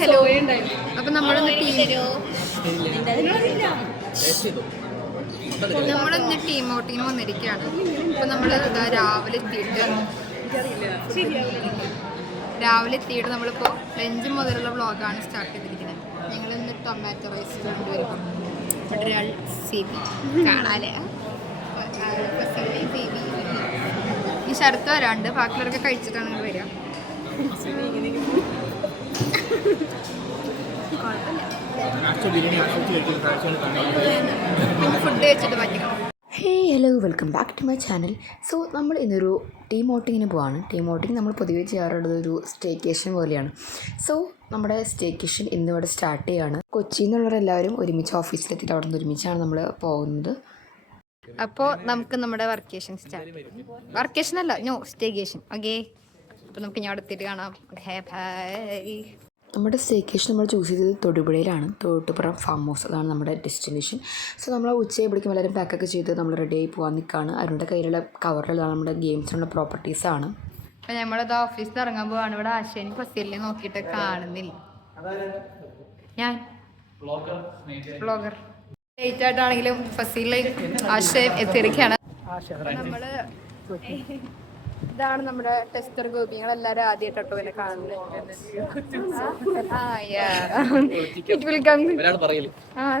Hello. അപ്പം നമ്മളിന്ന് team ഔട്ടിങ്ങിന് വന്നിരിക്കുകയാണ്. അപ്പം നമ്മൾ രാവിലെ എത്തിയിട്ട് നമ്മളിപ്പോൾ ലഞ്ച് മുതലുള്ള വ്ളോഗാണ് സ്റ്റാർട്ട് ചെയ്തിരിക്കുന്നത്. ഞങ്ങളിന്ന് ടൊമാറ്റോ റൈസ് കൊണ്ടുവരുമ്പോൾ ഇവിടെ ഒരാൾ സേബി കാണാല്ലേ, ഈ ശരത്ത് വരാണ്ട്, ബാക്കിയുള്ളവരൊക്കെ കഴിച്ചിട്ടാണ് നിങ്ങൾ വരിക. ഫുഡ് കഴിച്ചിട്ട് പറ്റിക്കണം. Hello, welcome back to my channel. So നമ്മൾ ഇന്നൊരു ടീം ഔട്ടിങ്ങിന് പോവാണ്. ടീം ഔട്ടിങ് നമ്മൾ പൊതുവെ ചെയ്യാറുള്ളത് ഒരു സ്റ്റേക്കേഷൻ പോലെയാണ്. സോ നമ്മുടെ സ്റ്റേക്കേഷൻ ഇന്നിവിടെ സ്റ്റാർട്ട് ചെയ്യുകയാണ്. കൊച്ചിയിൽ നിന്നുള്ളവരെല്ലാവരും ഒരുമിച്ച് ഓഫീസിലെത്തിയിട്ട് അവിടെ നിന്ന് ഒരുമിച്ചാണ് നമ്മൾ പോകുന്നത്. അപ്പോൾ നമുക്ക് നമ്മുടെ വർക്കേഷൻ അല്ല സ്റ്റേക്കേഷൻ. ഓക്കെ, അപ്പോൾ നമുക്ക് ഞാൻ അടുത്തിട്ട് കാണാം. നമ്മുടെ സ്റ്റേക്കേഷൻ നമ്മൾ ചൂസ് ചെയ്തത് തൊടുപുഴയിലാണ്. തൊട്ടുപുറം ഫാം ഹൗസ്, അതാണ് നമ്മുടെ ഡെസ്റ്റിനേഷൻ. സോ നമ്മൾ ഉച്ചയാകുമ്പോഴേക്കും എല്ലാവരും പാക്കൊക്കെ ചെയ്ത് നമ്മൾ റെഡിയായി പോകാൻ നിൽക്കുകയാണ്. അവരുടെ കയ്യിലുള്ള കവറിലാണ് നമ്മുടെ ഗെയിംസിനുള്ള പ്രോപ്പർട്ടീസാണ്. അപ്പോൾ നമ്മളിത് ഓഫീസിൽ നിന്ന് ഇറങ്ങാൻ പോവാണ്. ഇവിടെ ആശയം ഫസിലിനെ നോക്കിയിട്ട് കാണുന്നില്ല. ഞാൻ ബ്ലോഗർ ലേറ്റ് ആയിട്ടാണെങ്കിലും ഫസീലിൽ ആശയം എത്തിയിരിക്കുകയാണ്. നമ്മൾ ഇതാണ് നമ്മുടെ ടെസ്റ്റർ ഗോപി. ഞങ്ങളെല്ലാവരും ആദ്യമായിട്ടോ എന്നെ കാണുന്നത്.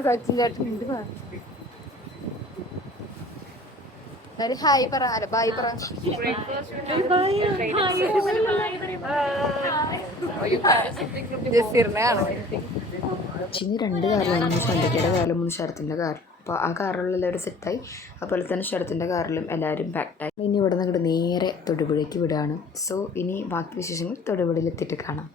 സച്ചിൻ ചേട്ടൻ ഹായ് പറ, ബായ് പറ. ജസീറിനെയാണ് ചിനി 2 കാറിലാണ്, സന്ധ്യയുടെ കാറിലും 3 ശരത്തിൻ്റെ കാർ. അപ്പോൾ ആ കാറിലുള്ള എല്ലാവരും സെറ്റായി. അതുപോലെ തന്നെ ശരത്തിൻ്റെ കാറിലും എല്ലാവരും പാക്റ്റായി. ഇനി ഇവിടെ നിന്ന് നേരെ തൊടുപുഴയ്ക്ക് വിടുകയാണ്. സോ ഇനി ബാക്കി വിശേഷങ്ങൾ തൊടുപുഴയിലെത്തിയിട്ട് കാണാം.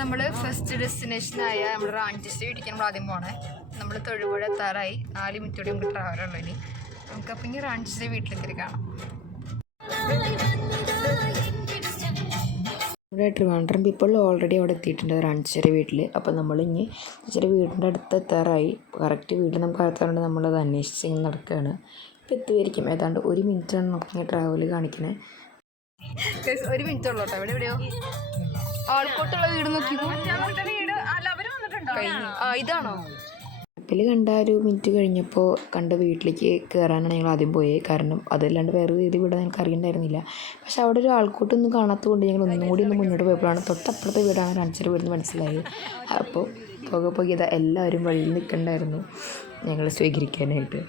നമ്മൾ ഫസ്റ്റ് ഡെസ്റ്റിനേഷനായ നമ്മുടെ റാഞ്ചിസ്റ്റ് വീട്ടിലേക്ക് നമ്മൾ ആദ്യം പോകണേ. നമ്മൾ തൊടുപുഴ എത്താറായി. 4 മിനിറ്റ് കൂടി നമുക്ക് ട്രാവലുള്ളൂ. ഇനി നമുക്കപ്പോൾ ഇനി റാഞ്ചിസ്റ്റ് വീട്ടിലെത്തിയിട്ട് കാണാം. നമ്മുടെ ട്രിവാൻഡ്രം പീപ്പിൾ ഓൾറെഡി അവിടെ എത്തിയിട്ടുണ്ട് റാണിച്ചേരി വീട്ടിൽ. അപ്പോൾ നമ്മൾ ഇനി റാണിച്ചേരി വീടിൻ്റെ അടുത്ത് എത്താറായി. കറക്റ്റ് വീട്ടിൽ നമുക്ക് അടുത്തുകൊണ്ട് നമ്മളത് അന്വേഷിച്ച് ഇങ്ങനെ നടക്കുകയാണ്. ഇപ്പോൾ എത്തുമായിരിക്കും. ഏതാണ്ട് 1 മിനിറ്റാണ് നമുക്ക് ട്രാവൽ കാണിക്കണേ. 1 മിനിറ്റ് ഉള്ളൂ കേട്ടോ. എവിടെയോ ആൾക്കോട്ടുള്ള വീട് നോക്കി. ഇതാണോ മാപ്പിൽ കണ്ട 1 മിനിറ്റ് കഴിഞ്ഞപ്പോൾ കണ്ട വീട്ടിലേക്ക് കയറാനാണ് ഞങ്ങൾ ആദ്യം പോയത്. കാരണം അതല്ലാണ്ട് വേറെ ഏത് വീടാണ് ഞങ്ങൾക്ക് അറിയണ്ടായിരുന്നില്ല. പക്ഷെ അവിടെ ഒരു ആൾക്കൂട്ടൊന്നും കാണാത്തത് കൊണ്ട് ഞങ്ങൾ ഒന്നുകൂടി മുന്നോട്ട് പോയപ്പോഴാണ് തൊട്ടപ്പുറത്തെ വീടാണ് റാണിച്ചേരി വീടെന്ന് മനസ്സിലായത്. അപ്പോൾ പോകെ എല്ലാവരും വഴിയിൽ നിൽക്കണ്ടായിരുന്നു ഞങ്ങൾ സ്വീകരിക്കാനായിട്ട്.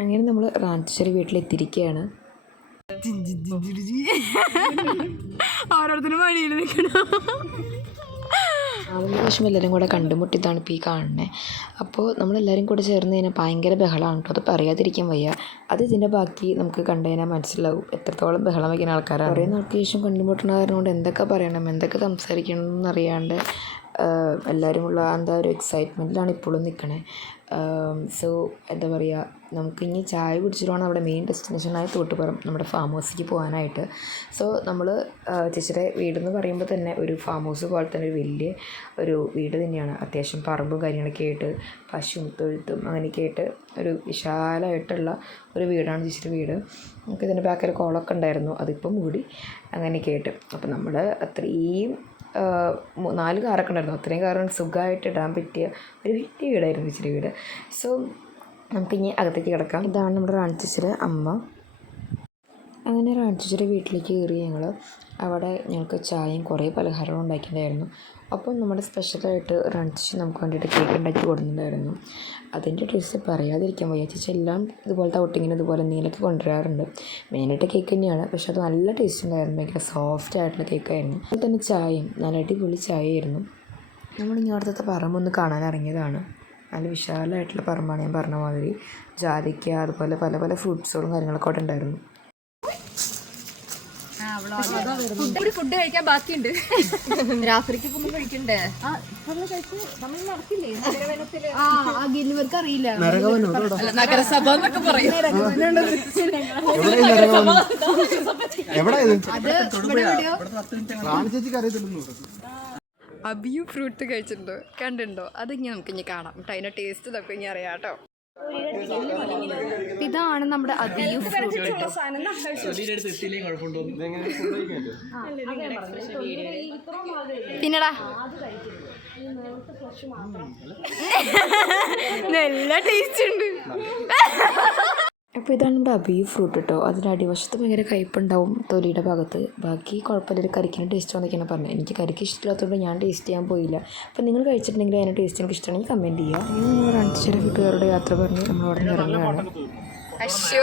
അങ്ങനെ നമ്മൾ റാണിച്ചേരി വീട്ടിലെത്തിയിരിക്കുകയാണ്. ഓരോരുത്തരും വഴിയിൽ നിൽക്കണം. അതിന് ശേഷം എല്ലാവരും കൂടെ കണ്ടുമുട്ടിയതാണ് ഇപ്പോൾ ഈ കാണുന്നത്. അപ്പോൾ നമ്മളെല്ലാവരും കൂടെ ചേർന്ന് കഴിഞ്ഞാൽ ഭയങ്കര ബഹളമാണ് കേട്ടോ. അത് പറയാതിരിക്കാൻ വയ്യ. അത് ഇതിൻ്റെ ബാക്കി നമുക്ക് കണ്ടു കഴിഞ്ഞാൽ മനസ്സിലാവും എത്രത്തോളം ബഹളം വയ്ക്കുന്ന ആൾക്കാരാണ്. കുറേ നാൾക്ക് ശേഷം കണ്ടുമുട്ടുന്ന കാരണം കൊണ്ട് എന്തൊക്കെ പറയണം, എന്തൊക്കെ സംസാരിക്കണം എന്നറിയാണ്ട് എല്ലാവരുമുള്ള എന്താ ഒരു എക്സൈറ്റ്മെൻറ്റിലാണ് ഇപ്പോഴും നിൽക്കണേ. സോ എന്താ പറയുക, നമുക്കിനി ചായ കുടിച്ചിട്ട് വേണം അവിടെ മെയിൻ ഡെസ്റ്റിനേഷനായ തോട്ടുപുറം നമ്മുടെ ഫാം ഹൗസിലേക്ക് പോകാനായിട്ട്. സോ നമ്മൾ ചേച്ചിയുടെ വീടെന്ന് പറയുമ്പോൾ തന്നെ ഒരു ഫാം ഹൗസ് പോലെ തന്നെ ഒരു വലിയ ഒരു വീട് തന്നെയാണ്. അത്യാവശ്യം പറമ്പും കാര്യങ്ങളൊക്കെ ആയിട്ട് പശുവും തൊഴുത്തും അങ്ങനെയൊക്കെ ആയിട്ട് ഒരു വിശാലമായിട്ടുള്ള ഒരു വീടാണ് ചേച്ചിയുടെ വീട്. നമുക്ക് ഇതിൻ്റെ ബാക്കിൽ കുളമൊക്കെ ഉണ്ടായിരുന്നു, അതിപ്പം മൂടി അങ്ങനെയൊക്കെ ആയിട്ട്. അപ്പോൾ നമ്മൾ അത്രയും 4 കാറൊക്കെ ഉണ്ടായിരുന്നു. അത്രയും കാറുകൾ സുഖമായിട്ട് ഇടാൻ പറ്റിയ ഒരു വലിയ വീടായിരുന്നു ചേച്ചിയുടെ വീട്. സോ നമുക്കിനി അകത്തേക്ക് കിടക്കാം. ഇതാണ് നമ്മുടെ റാണിച്ചേച്ചിയുടെ അമ്മ. അങ്ങനെ റാണിച്ചേച്ചിയുടെ വീട്ടിലേക്ക് കയറി ഞങ്ങൾ. അവിടെ ഞങ്ങൾക്ക് ചായയും കുറേ പലഹാരവും ഉണ്ടാക്കിയിട്ടുണ്ടായിരുന്നു. അപ്പം നമ്മുടെ സ്പെഷ്യലായിട്ട് റാണിച്ചേച്ചി നമുക്ക് വേണ്ടിയിട്ട് കേക്ക് ഉണ്ടാക്കി കൊടുക്കുന്നുണ്ടായിരുന്നു. അതിൻ്റെ ടേസ്റ്റ് പറയാതിരിക്കാൻ വയ്യ. ചേച്ചി എല്ലാം ഇതുപോലത്തെ ഔട്ടിങ്ങിന് ഇതുപോലെ എന്തെങ്കിലുമൊക്കെ കൊണ്ടുവരാറുണ്ട്. മെയിനായിട്ട് കേക്ക് തന്നെയാണ്, പക്ഷെ അത് നല്ല ടേസ്റ്റ് ഉണ്ടായിരുന്നു. ഭയങ്കര സോഫ്റ്റ് ആയിട്ടുള്ള കേക്കായിരുന്നു. അതുപോലെ തന്നെ ചായയും നല്ല അടിപൊളി ചായയായിരുന്നു. നമ്മളിങ്ങനെ അവിടുത്തെ പറമ്പൊന്ന് കാണാൻ ഇറങ്ങിയതാണ്. നല്ല വിശാലമായിട്ടുള്ള പറമ്പാണ്. ഞാൻ പറഞ്ഞ മാതിരി ജാതിക്ക, അതുപോലെ പല പല ഫ്രൂട്ട്സുകളും കാര്യങ്ങളൊക്കെ അവിടെ ഉണ്ടായിരുന്നു. ഫുഡ് കഴിക്കാൻ ബാക്കിയുണ്ട്. രാത്രിക്ക് ഒന്നും കഴിക്കണ്ടേ? ഗിന്നിവർക്ക് അറിയില്ല. നഗരസഭ എന്നൊക്കെ പറയും. അബിയു ഫ്രൂട്ട് കഴിച്ചിട്ടുണ്ടോ, കണ്ടുണ്ടോ? അതിങ്ങനെ നമുക്ക് ഇനി കാണാം. അതിൻ്റെ ടേസ്റ്റ് ഇതൊക്കെ ഇനി അറിയാം കേട്ടോ. ഇതാണ് നമ്മുടെ അബിയു ഫ്രൂട്ട് കേട്ടോ. പിന്നെടാ നല്ല ടേസ്റ്റ് ഉണ്ട്. അപ്പോൾ ഇതാണ് നമ്മുടെ അബിയു ഫ്രൂട്ട് കേട്ടോ. അതിൻ്റെ അടിവശത്ത് ഭയങ്കര കയ്പുണ്ടാവും തൊലിയുടെ ഭാഗത്ത്. ബാക്കി കുഴപ്പമില്ല, ഒരു കരിക്കിന് ടേസ്റ്റ് വന്നൊക്കെയാണ് പറഞ്ഞത്. എനിക്ക് കരിക്ക് ഇഷ്ടമില്ലാത്തതുകൊണ്ട് ഞാൻ ടേസ്റ്റ് ചെയ്യാൻ പോയില്ല. അപ്പോൾ നിങ്ങൾ കഴിച്ചിട്ടുണ്ടെങ്കിൽ അതിൻ്റെ ടേസ്റ്റ് എനിക്ക് ഇഷ്ടമാണെങ്കിൽ കമൻറ്റ് ചെയ്യുക. ഇനി നമ്മൾ അഞ്ചര വീട്ടുകാരുടെ യാത്ര പറഞ്ഞ് നമ്മൾ അവിടെ നിന്ന് ഇറങ്ങുകയാണ്. അശ്വ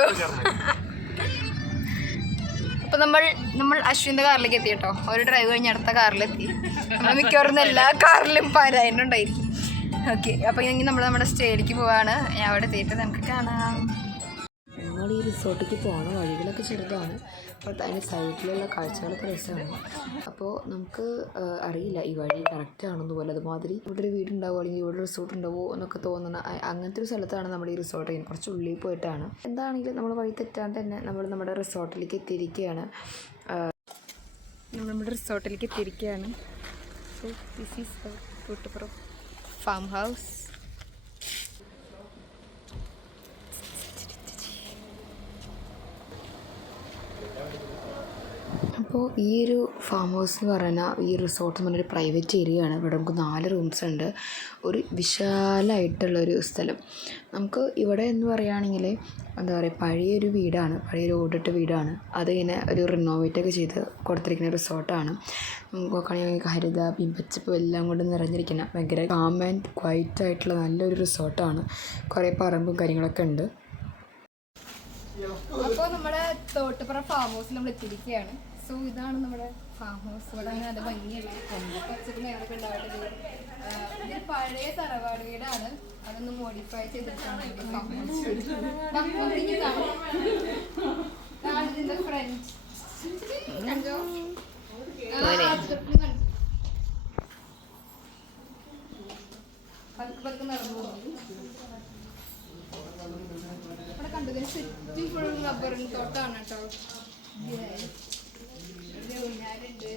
അപ്പോൾ നമ്മൾ അശ്വിൻ്റെ കാറിലേക്ക് എത്തി കേട്ടോ. ഒരു ഡ്രൈവ് കഴിഞ്ഞ് അടുത്ത കാറിലെത്തി. നമ്മൾ മിക്കവാറും എല്ലാ കാറിലും പാരായണുണ്ടായിരിക്കും. ഓക്കെ, അപ്പോൾ ഇനി നമ്മൾ നമ്മുടെ സ്റ്റേയിലേക്ക് പോവാണ്. ഞാൻ അവിടെ എത്തിയിട്ട് നമുക്ക് കാണാം. ഞങ്ങൾ ഈ റിസോർട്ടിലേക്ക് പോകണ വഴികളൊക്കെ ചെറുതാണ്, അപ്പോൾ അതിൻ്റെ സൈഡിലുള്ള കാഴ്ചകളൊക്കെ രസമാണ്. അപ്പോൾ നമുക്ക് അറിയില്ല ഈ വഴി കറക്റ്റ് ആണെന്ന് പോലെ. അതുമാതിരി ഇവിടെ ഒരു വീടുണ്ടാവുമോ അല്ലെങ്കിൽ ഇവിടെ റിസോർട്ട് ഉണ്ടാവുമോ എന്നൊക്കെ തോന്നുന്ന അങ്ങനത്തെ ഒരു സ്ഥലത്താണ് നമ്മുടെ ഈ റിസോർട്ട്. കുറച്ച് ഉള്ളിൽ പോയിട്ടാണ്. എന്താണെങ്കിലും നമ്മൾ വഴി തെറ്റാണ്ട് തന്നെ നമ്മൾ നമ്മുടെ റിസോർട്ടിലേക്ക് എത്തിയിരിക്കുകയാണ്. നമ്മുടെ റിസോർട്ടിലേക്ക് എത്തിയിരിക്കുകയാണ്. So this is Koottupuram farm house. അപ്പോൾ ഈ ഒരു ഫാം ഹൗസ് എന്ന് പറയുന്ന ഈ റിസോർട്ട് എന്ന് പറഞ്ഞൊരു പ്രൈവറ്റ് ഏരിയ ആണ്. ഇവിടെ നമുക്ക് 4 റൂംസ് ഉണ്ട്. ഒരു വിശാലമായിട്ടുള്ളൊരു സ്ഥലം. നമുക്ക് ഇവിടെ എന്ന് പറയുകയാണെങ്കിൽ എന്താ പറയുക, പഴയൊരു വീടാണ്, പഴയൊരു ഓടിട്ട വീടാണ്. അതിങ്ങനെ ഒരു റിനോവേറ്റൊക്കെ ചെയ്ത് കൊടുത്തിരിക്കുന്ന റിസോർട്ടാണ്. നമുക്ക് നോക്കുകയാണെങ്കിൽ ഹരിതാപയും പച്ചപ്പും എല്ലാം കൊണ്ട് നിറഞ്ഞിരിക്കുന്ന ഭയങ്കര കാം ആൻഡ് ക്വൈറ്റ് ആയിട്ടുള്ള നല്ലൊരു റിസോർട്ടാണ്. കുറേ പറമ്പും കാര്യങ്ങളൊക്കെ ഉണ്ട്. അപ്പോൾ നമ്മുടെ തോട്ടുപുറം ഫാം ഹൗസിൽ നമ്മൾ എത്തിയിരിക്കുകയാണ്. സോ ഇതാണ് നമ്മുടെ ഫാം ഹൗസ്. ഇവിടെ അങ്ങനെ അത് ഭംഗിയുള്ള പച്ചപ്പ് നേരൊക്കെ ഉണ്ടാവുന്നത്. ഇതൊരു പഴയ തറവാട് വീടാണ്. അതൊന്ന് മോഡിഫൈ ചെയ്തിട്ടാണ് ഫാം ഹൗസ്. ഇതിന്റെ ഫ്രണ്ട് കണ്ടോ, പതുക്കെ നടന്നു പോകുന്നു. ഇവിടെ കണ്ടതിന് ചുറ്റും ഫുൾ റബ്ബറിൻ തോട്ടാണ് കേട്ടോ. ഊഞ്ഞാലുണ്ട്,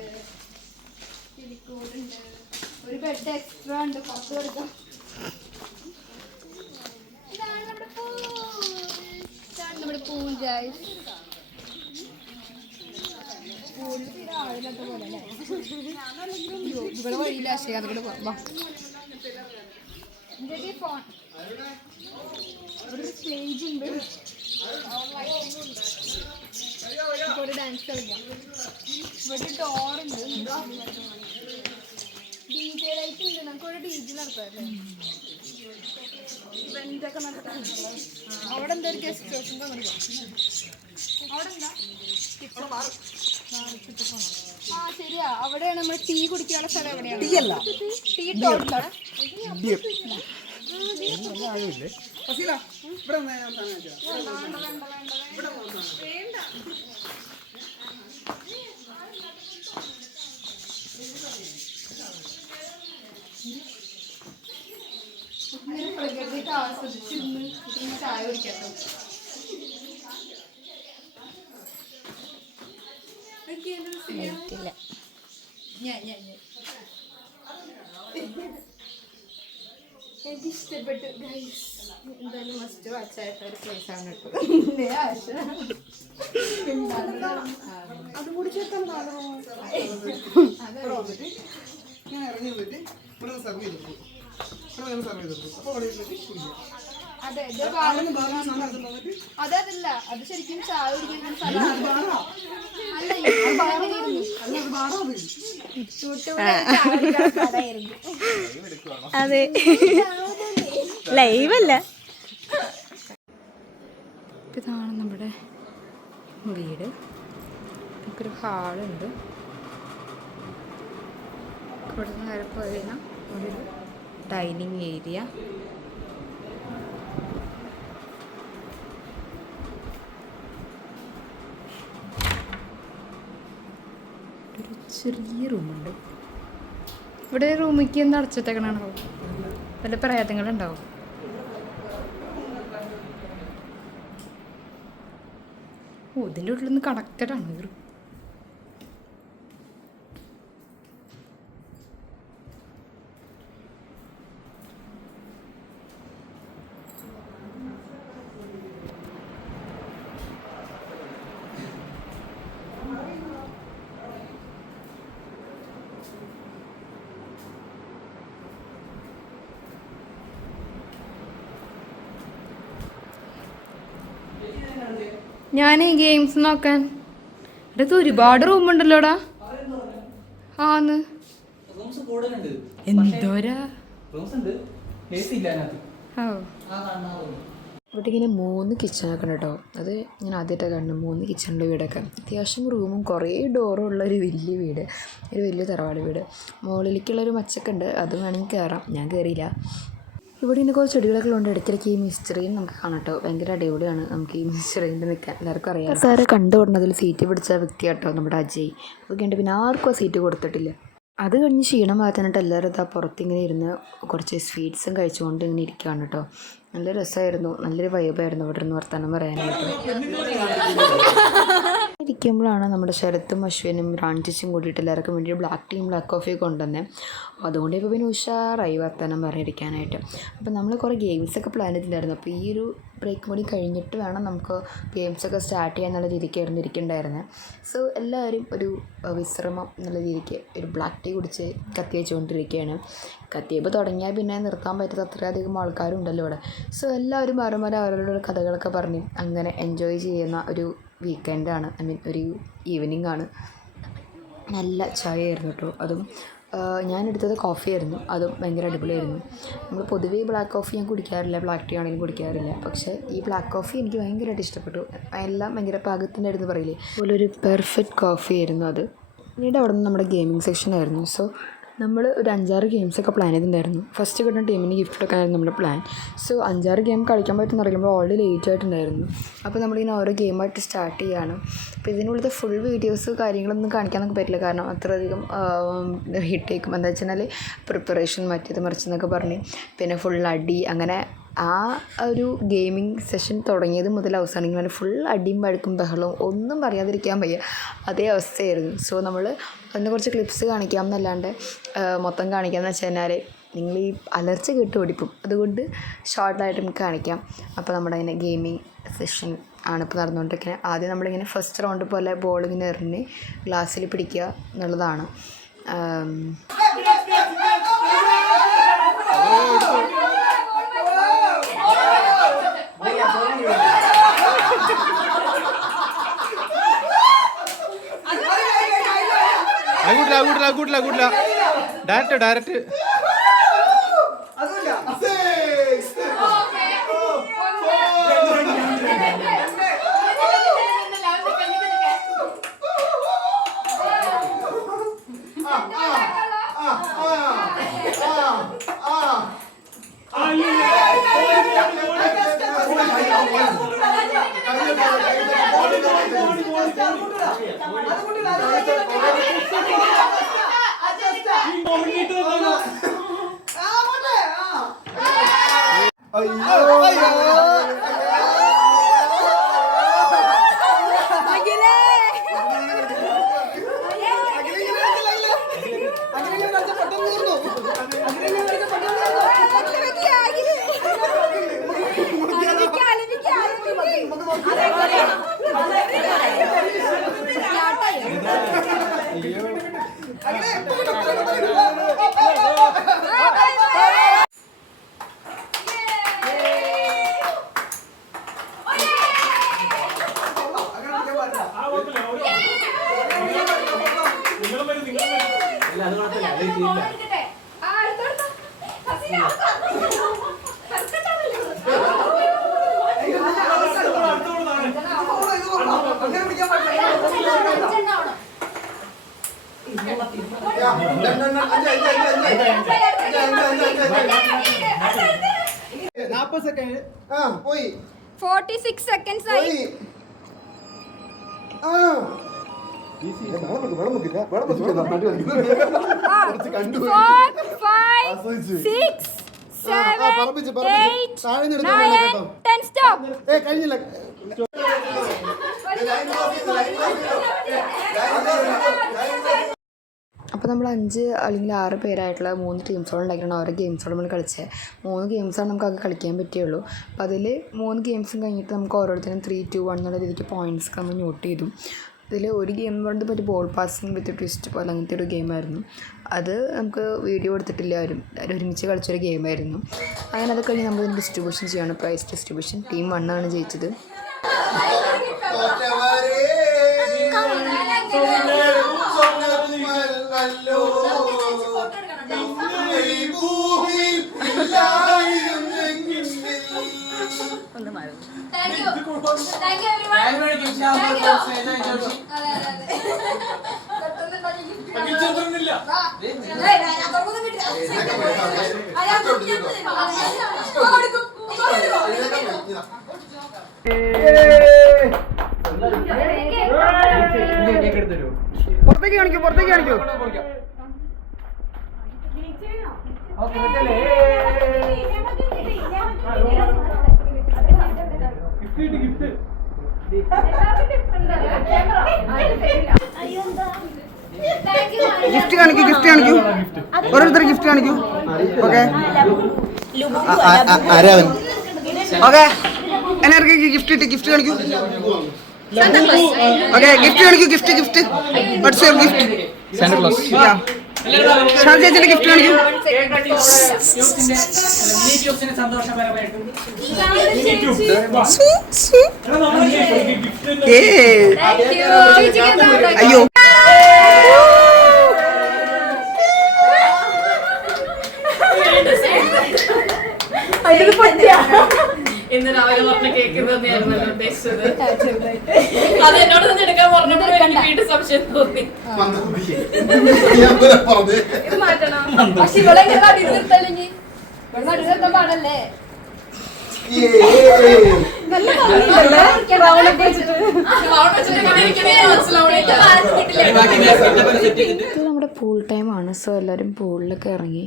കിളിക്കൂടുണ്ട്, ഒരു ബെഡ് എക്സ്ട്രാ ഉണ്ട്, പുറത്ത് കൊടുക്കാം. ഇതാണ് നമ്മുടെ പൂൾ ഗൈസ്. പൂളിൽ തീരെ ആളില്ലാത്ത പോലെ അല്ലേ? ഇവിടെ വഴിയില്ല, പക്ഷേ അതുകൂടെ പോകാം. ഫോൺ ഒരു സ്റ്റേജ് ഉണ്ട്, ഒരു ഡാൻസ് കളിക്കാം. ഇവിടെ ഡോറുണ്ട്, DJ ലൈറ്റ് ഉണ്ട്. നമുക്ക് ഒരു DJ നടത്താമല്ലേ, ഇവൻ്റൊക്കെ നടത്താൻ. അവിടെ എന്താ ഒരു ഗസ്റ്റ് ഹൗസ് ഉണ്ടോ? അവിടെ എന്താ ആ ശരിയാ, അവിടെയാണ് നമ്മൾ ടീ കുടിക്കാനുള്ള സ്ഥലം. എവിടെയാണ് ടീ ടോട്ടലാണ്. പ്രകൃതിയൊക്കെ ആസ്വദിച്ചിരുന്ന് ചായ കുടിക്കാട്ടോ. എനിക്ക് ഇഷ്ടപ്പെട്ടു ഗൈസ്. എന്തായാലും മസ്റ്റ് വാച്ച് ആയിട്ടൊരു പ്ലേസ് ആണ് കേട്ടോ. അതും കൂടി ചേർത്താൽ അതെ, അതല്ല, അത് ശരിക്കും ചായ കുടിക്കുന്ന സ്ഥലമാണ്. അതെ, ലൈവല്ല. ഇതാണ് നമ്മുടെ വീട്. നമുക്കൊരു ഹാളുണ്ട്. ഇവിടെ നിന്ന് നേരെ പോയി കഴിഞ്ഞാൽ ഒരു ഡൈനിങ് ഏരിയ. ഒരു ചെറിയ റൂമുണ്ട്. ഇവിടെ റൂമിലേക്ക് എന്താ അടച്ചിട്ടേക്കണോ? വല്ല പ്രേതങ്ങളുണ്ടാവും. ഓ, ഇതിൻ്റെ ഉള്ളിൽ നിന്ന് കണക്റ്റഡ് ആണ് ഈ റൂം. ഞാൻ ഗെയിംസ് നോക്കാൻ അടുത്ത് ഒരുപാട് റൂം ഉണ്ടല്ലോടാ. ആന്ന് എന്തോരാ. ഓ ഇവിടെ ഇങ്ങനെ 3 കിച്ചണൊക്കെ ഉണ്ട് കേട്ടോ. അത് ഞാൻ ആദ്യമായിട്ടാണ് കാണുന്നത്, 3 കിച്ചണിൻ്റെ വീടൊക്കെ. അത്യാവശ്യം റൂമും കുറേ ഡോറും ഉള്ള ഒരു വലിയ വീട്, ഒരു വലിയ തറവാട് വീട്. മുകളിലേക്കുള്ളൊരു മച്ചൊക്കെ ഉണ്ട്, അത് വേണമെങ്കിൽ കയറാം. ഞാൻ കയറിയില്ല. ഇവിടെ ഇങ്ങനെ കുറച്ച് ചെടികളൊക്കെ ഉണ്ട്. ഇടയ്ക്കിടയ്ക്ക് ഈ മിസ്റ്ററിയും നമുക്ക് കാണാം കേട്ടോ. ഭയങ്കര അടിപൊളിയാണ് നമുക്ക് ഈ മിസ്റ്ററിയിൽ നിൽക്കാൻ. എല്ലാവർക്കും അറിയാം. സാറ് കണ്ടുകൊടുന്നതിൽ സീറ്റ് പിടിച്ച വ്യക്തി കേട്ടോ നമ്മുടെ അജയ്. അതൊക്കെ ഉണ്ട്. പിന്നെ ആർക്കും ആ സീറ്റ് കൊടുത്തിട്ടില്ല. അത് കഴിഞ്ഞ് ക്ഷീണം മാറ്റാനായിട്ട് എല്ലാവരും ഇതാ പുറത്തിങ്ങനെ ഇരുന്ന് കുറച്ച് സ്വീറ്റ്സും കഴിച്ചുകൊണ്ട് ഇങ്ങനെ ഇരിക്കുകയാണ് കേട്ടോ. നല്ല രസമായിരുന്നു, നല്ലൊരു വൈബായിരുന്നു ഇവിടെ നിന്ന് വർത്തമാനം പറയാനായിട്ട്. ഇരിക്കുമ്പോഴാണ് നമ്മുടെ ശരത്തും അശ്വിനും റാണിച്ചും കൂടിയിട്ട് എല്ലാവർക്കും വേണ്ടി ബ്ലാക്ക് ടീയും ബ്ലാക്ക് കോഫിയും കൊണ്ടുവന്നേ. അതുകൊണ്ട് ഇപ്പോൾ പിന്നെ ഉഷാറായി വർത്തമാനം പറയാനിരിക്കാനായിട്ട്. അപ്പോൾ നമ്മൾ കുറേ ഗെയിംസൊക്കെ പ്ലാൻ ചെയ്തിട്ടുണ്ടായിരുന്നു. അപ്പോൾ ഈ ഒരു ബ്രേക്ക് കൂടി കഴിഞ്ഞിട്ട് വേണം നമുക്ക് ഗെയിംസൊക്കെ സ്റ്റാർട്ട് ചെയ്യാൻ എന്നുള്ള രീതിക്കായിരുന്നു ഇരിക്കേണ്ടായിരുന്നത്. സോ എല്ലാവരും ഒരു വിശ്രമം എന്നുള്ള രീതിക്ക് ഒരു ബ്ലാക്ക് ടീ കുടിച്ച് കത്തി വെച്ചുകൊണ്ടിരിക്കുകയാണ്. കത്തിയപ്പോൾ തുടങ്ങിയാൽ പിന്നെ നിർത്താൻ പറ്റാത്ത അത്രയധികം ആൾക്കാരും ഉണ്ടല്ലോ ഇവിടെ. സോ എല്ലാവരും മാറുമാറി അവരുടെ കഥകളൊക്കെ പറഞ്ഞ് അങ്ങനെ എൻജോയ് ചെയ്യുന്ന ഒരു വീക്കെൻഡാണ്, ഒരു ഈവനിങ് ആണ്. നല്ല ചായയായിരുന്നു കേട്ടോ. അതും ഞാനെടുത്തത് കോഫിയായിരുന്നു, അതും ഭയങ്കര അടിപൊളിയായിരുന്നു. നമ്മൾ പൊതുവേ ബ്ലാക്ക് കോഫി ഞാൻ കുടിക്കാറില്ല, ബ്ലാക്ക് ടീ ആണെങ്കിലും കുടിക്കാറില്ല. പക്ഷേ ഈ ബ്ലാക്ക് കോഫി എനിക്ക് ഭയങ്കരമായിട്ട് ഇഷ്ടപ്പെട്ടു. എല്ലാം ഭയങ്കര പാകത്തിൻ്റെ ആയിരുന്നു പറയില്ലേ, അതുപോലെ ഒരു പെർഫെക്റ്റ് കോഫി ആയിരുന്നു അത്. പിന്നീട് അവിടെ നിന്ന് നമ്മുടെ ഗെയിമിംഗ് സെക്ഷനായിരുന്നു. സോ നമ്മൾ ഒരു 5-6 ഗെയിംസൊക്കെ പ്ലാൻ ചെയ്തിട്ടുണ്ടായിരുന്നു. ഫസ്റ്റ് കിട്ടുന്ന ടീമിന് ഗിഫ്റ്റ് കൊടുക്കാനായിരുന്നു നമ്മുടെ പ്ലാൻ. സോ 5-6 ഗെയിം കളിക്കാൻ പറ്റുമെന്ന് പറയുമ്പോൾ ഓൾറെഡി ലേറ്റ് ആയിട്ടുണ്ടായിരുന്നു. അപ്പോൾ നമ്മളിങ്ങനെ ഓരോ ഗെയിമായിട്ട് സ്റ്റാർട്ട് ചെയ്യുകയാണ്. അപ്പോൾ ഇതിനുള്ളിലത്തെ ഫുൾ വീഡിയോസ് കാര്യങ്ങളൊന്നും കാണിക്കാനൊക്കെ പറ്റില്ല, കാരണം അത്രയധികം ഹിറ്റേക്കും. എന്താ വെച്ച് കഴിഞ്ഞാൽ പ്രിപ്പറേഷൻ മറ്റേത് മറിച്ചെന്നൊക്കെ പറഞ്ഞ് പിന്നെ ഫുൾ അടി, അങ്ങനെ ആ ഒരു ഗെയിമിംഗ് സെഷൻ തുടങ്ങിയത് മുതൽ അവസാനിക്കും ഫുൾ അടിയും വഴക്കും ബഹളവും ഒന്നും പറയാതിരിക്കാൻ വയ്യ, അതേ അവസ്ഥയായിരുന്നു. സോ നമ്മൾ അതിന് കുറച്ച് ക്ലിപ്സ് കാണിക്കാം എന്നല്ലാണ്ട് മൊത്തം കാണിക്കാമെന്ന് വെച്ച് കഴിഞ്ഞാൽ നിങ്ങൾ ഈ അലർച്ച കേട്ട് ഓടിപ്പും. അതുകൊണ്ട് ഷോർട്ടായിട്ട് നമുക്ക് കാണിക്കാം. അപ്പോൾ നമ്മുടെ അതിനെ ഗെയിമിംഗ് സെഷൻ ആണിപ്പോൾ നടന്നുകൊണ്ടിരിക്കുന്നത്. ആദ്യം നമ്മളിങ്ങനെ ഫസ്റ്റ് റൗണ്ട് പോലെ ബോളിങ്ങനെ എറിഞ്ഞ് ഗ്ലാസ്സിൽ പിടിക്കുക എന്നുള്ളതാണ്. കൂട്ടില്ല ഡയറക്റ്റ് പോയി 46 seconds ആയി. കഴിഞ്ഞില്ല. അപ്പോൾ നമ്മൾ 5 അല്ലെങ്കിൽ 6 പേരായിട്ടുള്ള 3 ടീംസോളം ഉണ്ടാക്കിയാണ് ഓരോ ഗെയിംസോളം നമ്മൾ കളിച്ചത്. 3 ഗെയിംസാണ് നമുക്ക് അത് കളിക്കാൻ പറ്റുള്ളൂ. അപ്പോൾ അതിൽ 3 ഗെയിംസും കഴിഞ്ഞിട്ട് നമുക്ക് ഓരോരുത്തരും 3, 2, 1 എന്നുള്ള രീതിക്ക് പോയിൻറ്റ്സ് നമ്മൾ നോട്ട് ചെയ്തു. ഇതിൽ ഒരു ഗെയിം എന്ന് പറയുന്നത് ഒരു ബോൾ പാസിങ് വിത്ത് ട്വിസ്റ്റ് പോലെ അങ്ങനത്തെ ഒരു ഗെയിമായിരുന്നു. അത് നമുക്ക് വീഡിയോ എടുത്തിട്ടില്ല, എല്ലാവരും ഒരുമിച്ച് കളിച്ചൊരു ഗെയിമായിരുന്നു. അങ്ങനെ അത് കഴിഞ്ഞ് നമ്മൾ ഡിസ്ട്രിബ്യൂഷൻ ചെയ്യാണ്, പ്രൈസ് ഡിസ്ട്രിബ്യൂഷൻ. ടീം 1 ആണ് ജയിച്ചത്. പുറത്തേക്ക് കാണിക്കൂ, പുറത്തേക്ക് കാണിക്കൂ. ഗിഫ്റ്റ് കാണിക്കൂ, ഗിഫ്റ്റ് കാണിക്കൂ, ഓരോരുത്തർ ഗിഫ്റ്റ് കാണിക്കൂ. ഓക്കെ ഓക്കെ, എല്ലാവർക്കും ഗിഫ്റ്റ് ഇട്ട് ഗിഫ്റ്റ് കാണിക്കൂ. ഓക്കെ, ഗിഫ്റ്റ് കാണിക്കൂ, gift gift. What's your gift? Santa Claus. ചേച്ചിയുടെ ഗിഫ്റ്റ് കാണിക്കൂ. അയ്യോ, ഇന്ന് രാവിലെ പറഞ്ഞ കേക്ക് തന്നെയായിരുന്നല്ലോ ഉദ്ദേശിച്ചത്. അത് എന്നോട് തന്നെ എടുക്കാൻ പറഞ്ഞപ്പോൾ എനിക്ക് വീണ്ടും സംശയം തോന്നി. ഇത് മാറ്റണം. പക്ഷെ ഇവിടെ നിർത്തല്ലെങ്കിൽ ഇവിടെ നടുവ് നിർത്താൻ പാടല്ലേ? ഇത് നമ്മുടെ പൂൾ ടൈമാണ്. സോ എല്ലാവരും പൂളിലൊക്കെ ഇറങ്ങി.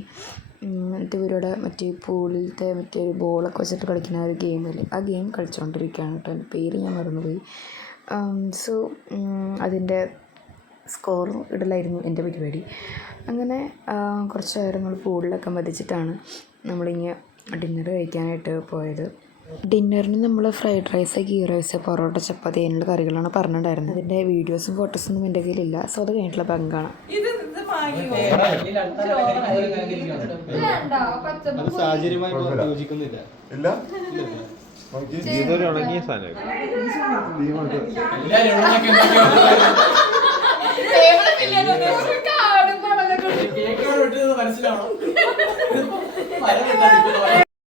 എന്നിട്ട് ഇവരുടെ മറ്റേ പൂളിലത്തെ മറ്റേ ബോളൊക്കെ വെച്ചിട്ട് കളിക്കുന്ന ഒരു ഗെയിമിൽ ആ ഗെയിം കളിച്ചുകൊണ്ടിരിക്കുകയാണ് കേട്ടോ. എൻ്റെ പേര് ഞാൻ മറന്നുപോയി. സോ അതിൻ്റെ സ്കോർ ഇടലായിരുന്നു എൻ്റെ പരിപാടി. അങ്ങനെ കുറച്ച് നേരം നമ്മൾ പൂളിലൊക്കെ മതിച്ചിട്ടാണ് നമ്മളിങ്ങനെ ഡിന്നർ കഴിക്കാനായിട്ട് പോയത്. ഡിന്നറിന് നമ്മൾ fried rice, ghee rice, parotta, chapati അതിനുള്ള കറികളാണ് പറഞ്ഞിട്ടുണ്ടായിരുന്നത്. അതിൻ്റെ വീഡിയോസും ഫോട്ടോസൊന്നും എൻ്റെ കയ്യിലില്ല. സോ അത് കഴിഞ്ഞിട്ടുള്ള പങ്കാണ്. ഇതൊരു ഉണങ്ങിയ സാധനം.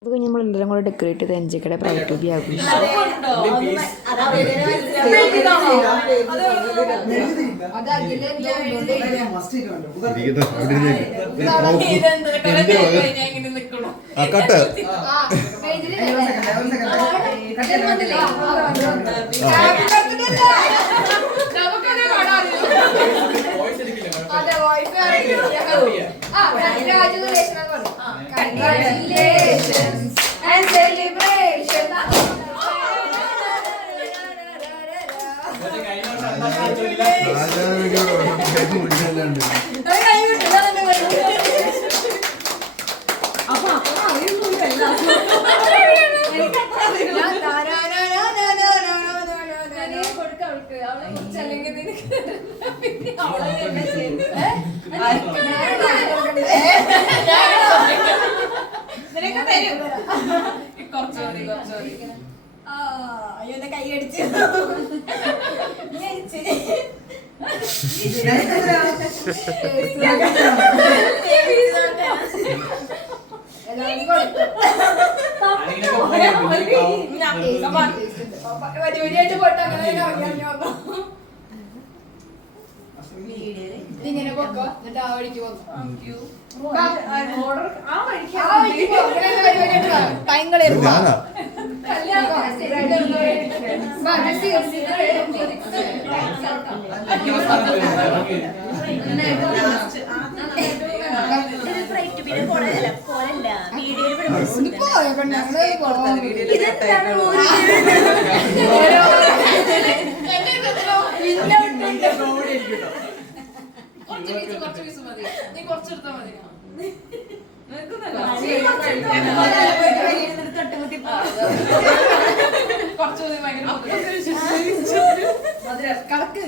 അത് കഴിഞ്ഞ് നമ്മളെല്ലാവരും കൂടെ ഡെക്കറേറ്റ് ചെയ്ത് എൻജക്കടെ ബ്രൈറ്റ് ടു ബി ആഘോഷിച്ചു. Congratulations and celebration. കൈയടിച്ച് വലിയ പോയിട്ട് അങ്ങനെ ഇങ്ങനെ പൊക്കോ, എന്നിട്ട് ആ വഴിക്ക് പോകും. കുറച്ച് പീസ് മതി, നീ കുറച്ചെടുത്താ മതി. കണക്ക്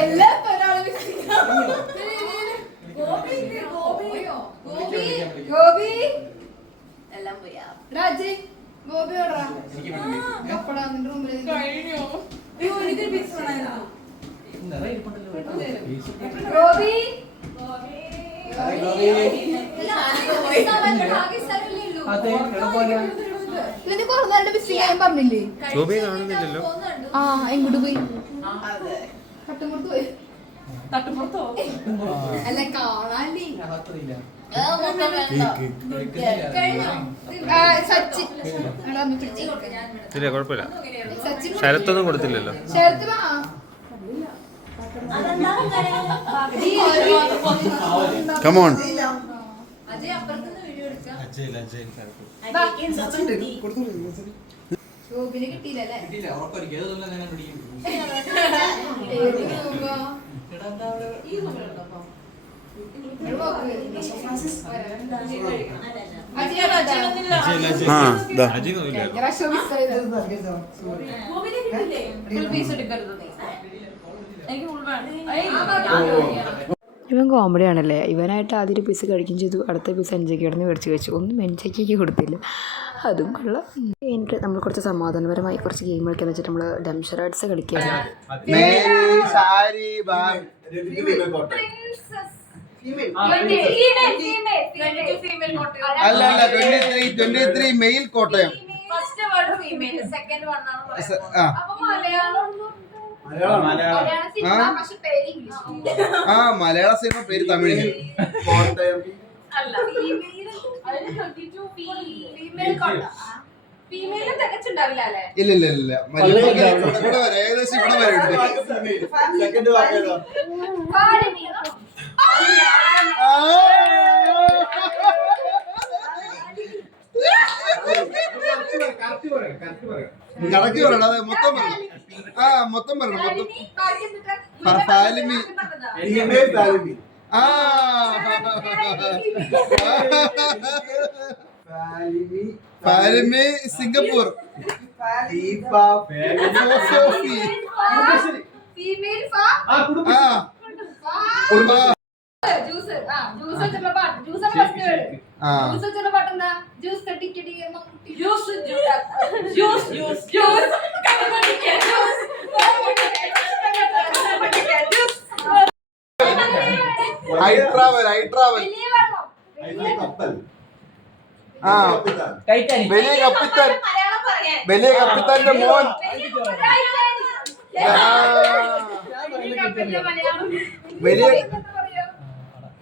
എല്ലാ ഗോപി എല്ലാം പോയി രാജി ബോബി ഓടാ കപ്പടാ നിന്റെ റൂമിൽ ബോബി ഇതിന് കുറേ നേരം ബിസി ആയി പറഞ്ഞില്ലേ? ശോഭയെ കാണുന്നില്ലല്ലോ. ആ എങ്ങോട്ട് പോയി? തട്ടുമുറത്ത് പോയി. തട്ടുപുറത്തോ അല്ല കാണാല്ലേ സച്ചിൻ ഇല്ല കുഴപ്പമില്ല. സച്ചിൻ ശരത്തൊന്നും കൊടുത്തില്ലല്ലോ. ശരത്ത് കമോൺ. ശോഭിനെ കിട്ടിയില്ലല്ലേ? ഇവൻ കോമഡി ആണല്ലേ. ഇവനായിട്ട് ആദ്യം ഒരു പീസ് കഴിക്കുകയും ചെയ്തു, അടുത്ത പീസ് അഞ്ചയ്ക്ക് കിടന്ന് മേടിച്ച് വെച്ചു. ഒന്നും മെഞ്ചയ്ക്ക് കൊടുത്തില്ല. അതും കൊള്ളാം. കഴിഞ്ഞിട്ട് നമ്മൾ കുറച്ച് സമാധാനപരമായി കുറച്ച് ഗെയിം കളിക്കാന്ന് വെച്ചിട്ട് നമ്മൾ ഡംഷറാഡ്സ് കളിക്കുകയാണ്. Male Kottayam. First word female, second one ആണ്. അപ്പൊ മലയാള സിനിമ പേര് തമിഴ്. കോട്ടയം അല്ല ഫീമെയിലും തികച്ചുണ്ടാവില്ല അല്ലേ? ഇല്ല ഇവിടെ വരെ ഏകദേശം ഇവിടെ വരെ ഉണ്ട്. കറക്റ്റ് പറയണം. അതെ മൊത്തം പറയണം. മൊത്തം പറയണം. Falimy. Falimy Singapore. Sophie. I travel. വലിയ കപ്പിത്താന്റെ മോൻ.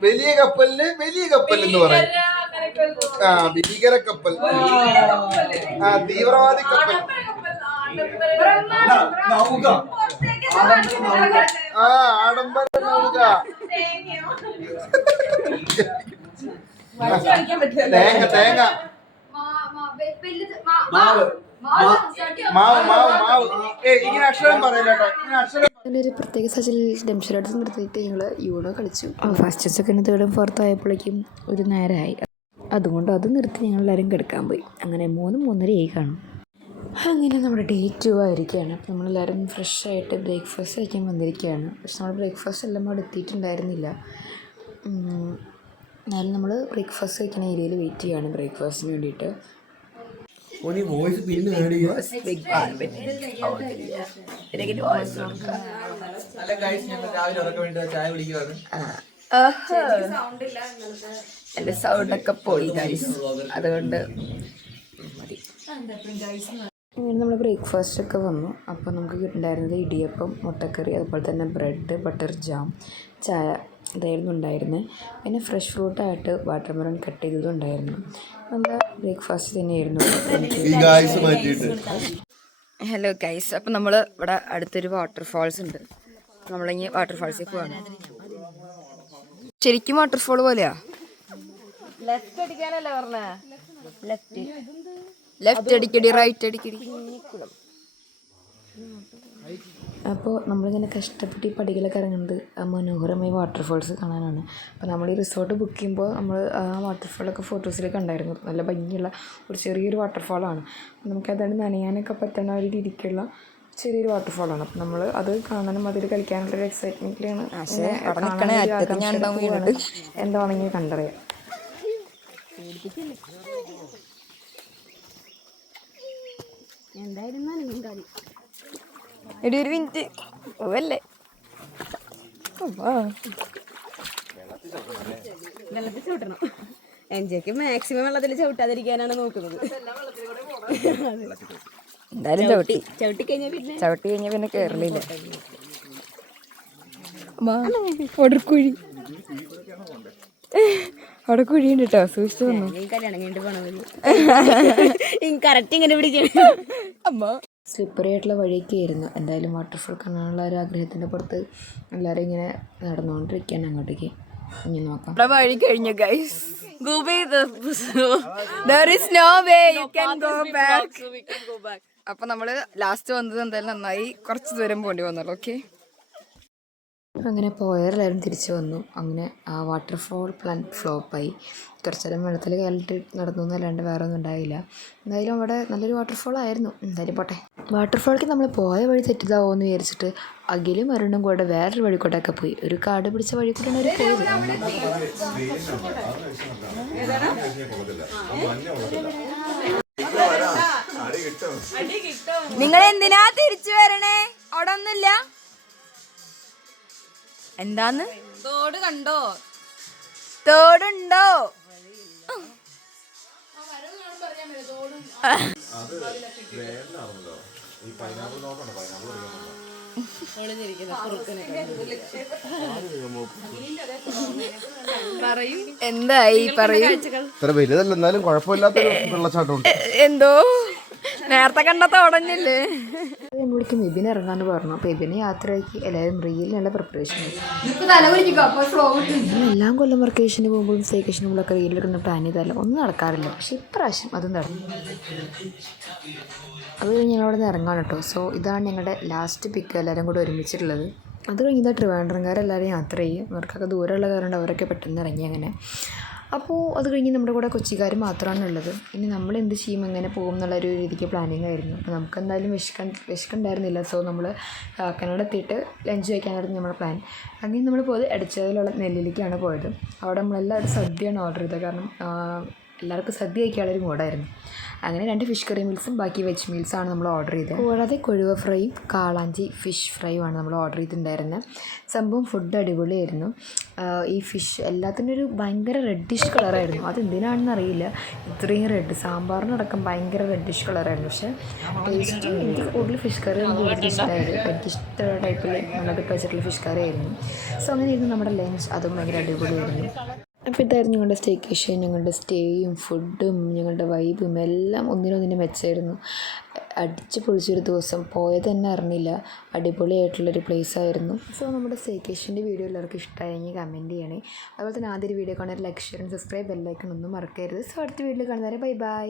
വലിയ കപ്പലിന് വലിയ കപ്പൽ എന്ന് പറയും. ഭീകര കപ്പൽ. തീവ്രവാദി കപ്പൽ. ആഡംബര നൗക. തേങ്ങ. ഇങ്ങനെ അക്ഷരം പറയില്ല കേട്ടോ. അതിൻ്റെ ഒരു പ്രത്യേക സാഹചര്യത്തിൽ ഡംഷറാഡ്സ് നിർത്തിയിട്ട് ഞങ്ങൾ യൂണോ കളിച്ചു. ഫസ്റ്റ് സെക്കൻഡ് തേർഡും ഫോർത്തും ആയപ്പോഴേക്കും ഒരു നേരമായി. അതുകൊണ്ട് അത് നിർത്തി ഞങ്ങളെല്ലാവരും കിടക്കാൻ പോയി. അങ്ങനെ 3-3:30 കാണും. അങ്ങനെ നമ്മുടെ ഡേ 2 ആയിരിക്കുകയാണ്. അപ്പോൾ നമ്മളെല്ലാവരും ഫ്രഷായിട്ട് ബ്രേക്ക്ഫാസ്റ്റ് കഴിക്കാൻ വന്നിരിക്കുകയാണ്. പക്ഷെ നമ്മൾ ബ്രേക്ക്ഫാസ്റ്റ് എല്ലാം അവിടെ എത്തിയിട്ടുണ്ടായിരുന്നില്ല. എന്നാലും നമ്മൾ ബ്രേക്ക്ഫാസ്റ്റ് കഴിക്കുന്ന ഏരിയയിൽ വെയിറ്റ് ചെയ്യുകയാണ് ബ്രേക്ക്ഫാസ്റ്റിന് വേണ്ടിയിട്ട്. എൻ്റെ സൗണ്ടൊക്കെ പോയി ഗൈസ്, അതുകൊണ്ട് മതി. അങ്ങനെ നമ്മൾ ബ്രേക്ക്ഫാസ്റ്റൊക്കെ വന്നു. അപ്പോൾ നമുക്ക് കിട്ടുന്നുണ്ടായിരുന്നത് ഇടിയപ്പം, മുട്ടക്കറി, അതുപോലെ തന്നെ ബ്രെഡ്, ബട്ടർ ജാം, ചായ ഇതായിരുന്നു ഉണ്ടായിരുന്നത്. പിന്നെ ഫ്രഷ് ഫ്രൂട്ടായിട്ട് വാട്ടർ മെലൺ കട്ട് ചെയ്തതും ഉണ്ടായിരുന്നു. നമ്മുടെ ബ്രേക്ക്ഫാസ്റ്റ് തന്നെയായിരുന്നു. ഹലോ ഗൈസ്, അപ്പം നമ്മൾ ഇവിടെ അടുത്തൊരു വാട്ടർഫാൾസ് ഉണ്ട്. നമ്മളിങ്ങനെ വാട്ടർഫാൾസിൽ പോവാണ്. ശരിക്കും വാട്ടർഫാൾ പോലെയാ. ലെഫ്റ്റ് അടിക്കാനല്ലേ പറഞ്ഞേ? ലെഫ്റ്റ് അടിക്കടി, റൈറ്റ് അടിക്കടി. അപ്പോൾ നമ്മളിങ്ങനെ കഷ്ടപ്പെട്ട് ഈ പടികളൊക്കെ ഇറങ്ങുന്നത് ആ മനോഹരമായ വാട്ടർഫാൾസ് കാണാനാണ്. അപ്പോൾ നമ്മൾ ഈ റിസോർട്ട് ബുക്ക് ചെയ്യുമ്പോൾ നമ്മൾ ആ വാട്ടർഫാളൊക്കെ ഫോട്ടോസിലൊക്കെ ഉണ്ടായിരുന്നു. നല്ല ഭംഗിയുള്ള ഒരു ചെറിയൊരു വാട്ടർഫാളാണ്. നമുക്കതാണ് നനയാനൊക്കെ പറ്റുന്ന ഒരു രീതിക്കുള്ള ചെറിയൊരു വാട്ടർഫാളാണ്. അപ്പം നമ്മൾ അത് കാണാനും അതിൽ കളിക്കാനുള്ളൊരു എക്സൈറ്റ്മെൻറ്റിലാണ്. എന്താണെങ്കിൽ കണ്ടറിയാം. എടി ഒരു മിനിറ്റ് ഓവല്ലേ വെള്ളത്തിൽ ചവിട്ടണം. എൻജോയ്ക്ക് മാക്സിമം വെള്ളത്തിൽ ചവിട്ടാതിരിക്കാനാണ് നോക്കുന്നത്. എന്തായാലും ചവിട്ടി ചവിട്ടിക്കഴിഞ്ഞാൽ പിന്നെ ചവിട്ടി കഴിഞ്ഞാൽ പിന്നെ കേറലില്ല. കുഴി അവിടെ കുഴിയുണ്ട് കേട്ടോ, സൂക്ഷിച്ചു വന്നു. കല്യാണം കഴിഞ്ഞിട്ട് പോണ കറക്റ്റ് ഇങ്ങനെ പിടിക്കണം. അമ്മ സ്ലിപ്പറി ആയിട്ടുള്ള വഴിയൊക്കെ ആയിരുന്നു. എന്തായാലും വാട്ടർഫോൾ കാണാനുള്ള ഒരു ആഗ്രഹത്തിൻ്റെ പുറത്ത് എല്ലാവരും ഇങ്ങനെ നടന്നുകൊണ്ടിരിക്കുകയാണ് അങ്ങോട്ടേക്ക്. ഇനി നോക്കാം. ഇവിടെ വഴി കഴിഞ്ഞു ഗൈസ്. അപ്പൊ നമ്മള് ലാസ്റ്റ് വന്നത് എന്തായാലും നന്നായി, കുറച്ച് ദൂരം പോണ്ടി വന്നല്ലോ. ഓക്കെ, അങ്ങനെ പോയവരെല്ലാവരും തിരിച്ചു വന്നു. അങ്ങനെ ആ വാട്ടർഫോൾ പ്ലാൻ ഫ്ലോപ്പായി. കുറച്ച് നേരം വെള്ളത്തിൽ കയറിയിട്ട് നടന്നു എന്നല്ലാണ്ട് വേറെ ഒന്നും ഉണ്ടായില്ല. എന്തായാലും അവിടെ നല്ലൊരു വാട്ടർഫോൾ ആയിരുന്നു. എന്തായാലും പോട്ടെ. വാട്ടർഫോളിലേക്ക് നമ്മൾ പോയ വഴി തെറ്റിതാവോ എന്ന് വിചാരിച്ചിട്ട് അഖിലും അരുണും കൂടെ വേറൊരു വഴി കൂടെയൊക്കെ പോയി. ഒരു കാട് പിടിച്ച വഴി കൂടെയാണ് അവർ പോയത്. നിങ്ങൾ എന്തിനാ തിരിച്ചു വരണേ? അവിടെ ഒന്നുമില്ല. എന്താന്ന്? തോട് കണ്ടോ? തോടുണ്ടോ? എന്തായി പറയൂ. ഇത്ര വലുതല്ല, എന്നാലും കുഴപ്പമില്ലാത്തൊരു വെള്ളച്ചാട്ടമുണ്ട്. എന്തോ നേരത്തെ കണ്ട തോടഞ്ഞില്ലേ. വിളിക്കും എബിനെ ഇറങ്ങാന്ന് പറഞ്ഞു. അപ്പോൾ എബിനെ യാത്രയാക്കി എല്ലാവരും റീലിനുള്ള പ്രിപ്പറേഷൻ. എല്ലാം കൊല്ലം വെക്കേഷന് പോകുമ്പോഴും സ്റ്റേക്കേഷന് നമ്മളൊക്കെ റീലെടുക്കുന്ന പ്ലാൻ ചെയ്താലും ഒന്നും നടക്കാറില്ല. പക്ഷേ ഇപ്രാവശ്യം അതും നടന്നു. അത് കഴിഞ്ഞ് ഞങ്ങളവിടെ നിന്ന് ഇറങ്ങാൻ കേട്ടോ. സോ ഇതാണ് ഞങ്ങളുടെ ലാസ്റ്റ് പിക്ക്, എല്ലാവരും കൂടെ ഒരുമിച്ചിട്ടുള്ളത്. അത് കഴിഞ്ഞാൽ ട്രിവാൻഡ്രംകാരെല്ലാവരും യാത്ര ചെയ്യും. അവർക്കൊക്കെ ദൂരമുള്ള കാരണം അവരൊക്കെ പെട്ടെന്ന് ഇറങ്ങി അങ്ങനെ. അപ്പോൾ അത് കഴിഞ്ഞ് നമ്മുടെ കൂടെ കൊച്ചിക്കാർ മാത്രമാണ് ഉള്ളത്. ഇനി നമ്മൾ എന്ത് ചെയ്യും, എങ്ങനെ പോകും എന്നുള്ളൊരു രീതിക്ക് പ്ലാനിങ് ആയിരുന്നു. അപ്പോൾ നമുക്ക് എന്തായാലും വിശക്കുണ്ടായിരുന്നില്ല. സോ നമ്മൾ കാക്കനാട് എത്തിയിട്ട് ലഞ്ച് കഴിക്കാനായിരുന്നു നമ്മുടെ പ്ലാൻ. അങ്ങനെ നമ്മൾ പോയത് എടച്ചതിലുള്ള നെല്ലിലേക്കാണ് പോയത്. അവിടെ നമ്മളെല്ലാവരും സദ്യയാണ് ഓർഡർ ചെയ്തത്. കാരണം എല്ലാവർക്കും സദ്യ കഴിക്കാനുള്ളൊരു മൂഡായിരുന്നു. അങ്ങനെ 2 ഫിഷ് കറി മീൽസും ബാക്കി വെജ് മീൽസാണ് നമ്മൾ ഓർഡർ ചെയ്തത്. കൂടാതെ കൊഴുവ ഫ്രൈയും കാളാഞ്ചി ഫിഷ് ഫ്രൈയുമാണ് നമ്മൾ ഓർഡർ ചെയ്തിട്ടുണ്ടായിരുന്നത്. സംഭവം ഫുഡ് അടിപൊളിയായിരുന്നു. ഈ ഫിഷ് എല്ലാത്തിനും ഒരു ഭയങ്കര റെഡിഷ് കളറായിരുന്നു. അതെന്തിനാണെന്ന് അറിയില്ല, ഇത്രയും റെഡ്. സാമ്പാറിനടക്കം ഭയങ്കര റെഡിഷ് കളറായിരുന്നു. പക്ഷേ ടേസ്റ്റ് എനിക്ക് കൂടുതൽ ഫിഷ് കറി കൂടുതൽ ഇഷ്ടമായത്. എനിക്കിഷ്ടമുള്ള ടൈപ്പിൽ നല്ലതൊക്കെ വെച്ചിട്ടുള്ള ഫിഷ് കറി ആയിരുന്നു. സോ അങ്ങനെയായിരുന്നു നമ്മുടെ ലഞ്ച്. അതും ഭയങ്കര അടിപൊളിയായിരുന്നു. അപ്പോൾ ഇതായിരുന്നു ഞങ്ങളുടെ സ്റ്റേക്കേഷൻ. ഞങ്ങളുടെ സ്റ്റേയും ഫുഡും ഞങ്ങളുടെ വൈബും എല്ലാം ഒന്നിനൊന്നിനെ മെച്ചമായിരുന്നു. അടിച്ച് പൊളിച്ചൊരു ദിവസം, പോയത് തന്നെ അറിഞ്ഞില്ല. അടിപൊളിയായിട്ടുള്ളൊരു പ്ലേസ് ആയിരുന്നു. സോ നമ്മുടെ സ്റ്റേക്കേഷൻ്റെ വീഡിയോ എല്ലാവർക്കും ഇഷ്ടമായെങ്കിൽ കമൻറ്റ് ചെയ്യണേ. അതുപോലെ തന്നെ ആദ്യം വീഡിയോ കാണാൻ ലൈക്ക്, ഷെയർ, സബ്സ്ക്രൈബ്, ബെല്ലൈക്കൺ ഒന്നും മറക്കരുത്. സോ അടുത്ത വീഡിയോയിൽ കാണുന്നവരെ ബൈ ബൈ.